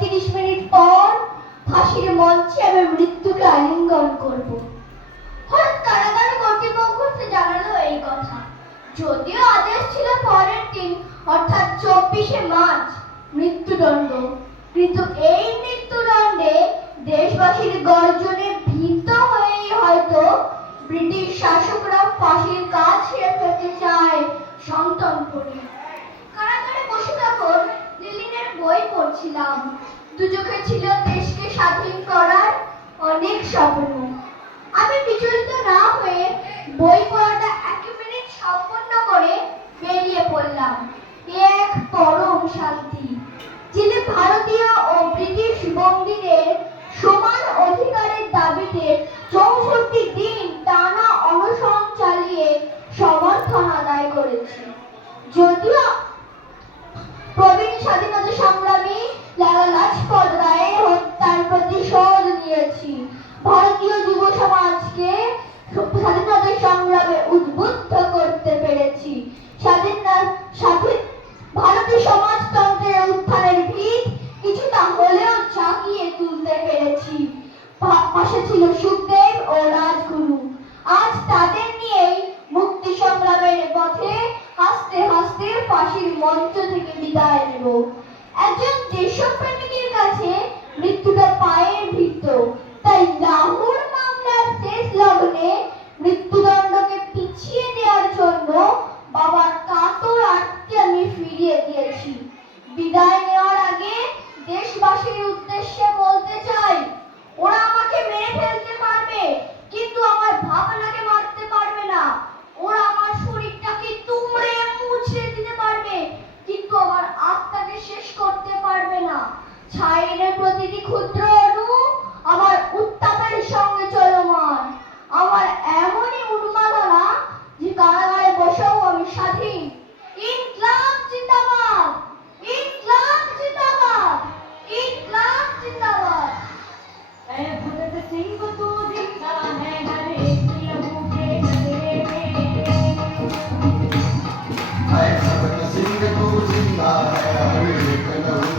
৩১ minute পর ফাঁসির মঞ্চে আমি মৃত্যুকে আলিঙ্গন করব। হঠাৎ কারাগার কর্তৃপক্ষ জানালো এই কথা, যদিও আদেশ ছিল পরের দিন অর্থাৎ ২৪শে মার্চ মৃত্যুদণ্ড। কিন্তু এই মৃত্যুদণ্ডে দেশবাসীর গর্জনে ভীত হয়েই হয়তো ব্রিটিশ শাসকরা ফাঁসির কাজ ছেড়ে ফেলতে চায় সন্তানপুরে। কারাগারে বসে তখন লিলিনের বই পড়ছিলাম। দুচোখে ছিল দেশকে স্বাধীন করার অনেক স্বপ্ন। আমি বিচলিত না হয়ে বই পড়াটা ১ মিনিট সম্পন্ন করে বেরিয়ে পড়লাম। এক পরম শান্তি, যিনি ভারতীয় ও ব্রিটিশ বন্দীদের সমান অধিকারের দাবিতে ৬৪ দিন টানা অনশন চালিয়ে সমর্থন আদায় করেছে। যদিও প্রবীণ স্বাধীনতা সংগ্রামী লালা লাজপত রায়ের হত্যার প্রতিশোধ নিয়েছি, ভারতীয় যুব সমাজকে স্বাধীনতা সংগ্রামে উদ্বুদ্ধ করতে পেরেছি, ভারতীয় সমাজতন্ত্রের উত্থানের ভিত কিছুটা হলেও জাগিয়ে তুলতে পেরেছি। পাশে ছিল সুখদেব ও রাজগুরু। আজ তাদের নিয়েই মুক্তি সংগ্রামের পথে হাসতে হাসতে ফাঁসির মঞ্চ থেকে বিদায় নেব। একজন দেশপ্রেমিকের কাছে মৃত্যুটা পায়ের ভৃত্য, তাই লাহোর মামলার শেষ লগ্নে মৃত্যুদণ্ডকে পিছিয়ে দেওয়ার জন্য বাবার কাতর আর্তি আমি ফিরিয়ে দিয়েছি। বিদায় নেওয়ার আগে দেশবাসীর উদ্দেশ্যে বলতে চাই, ওরা আমাকে মেরে ফেলতে পারবে, কিন্তু আমার ভাবনাকে মারতে পারবে না। ওরা আমার শরীরটাকে তুমড়ে মুছড়ে দিতে পারবে, কিন্তু আমার আত্মাকে শেষ করতে পারবে না। ছাইয়ের প্রতিটি ক্ষুদ্র অণু আমার উত্তাপের সঙ্গে চলমান। আমার এমনই উন্মাদনা যে কারাগারে বসেও আমি স্বাধীন। ইনকলাব জিন্দাবাদ, ইনকলাব জিন্দাবাদ, ইনকলাব জিন্দাবাদ। ऐ भगत सिंह तू जिंदा है हर एक लहू के गले में। ऐ भगत सिंह तू जिंदा है हर एक लहू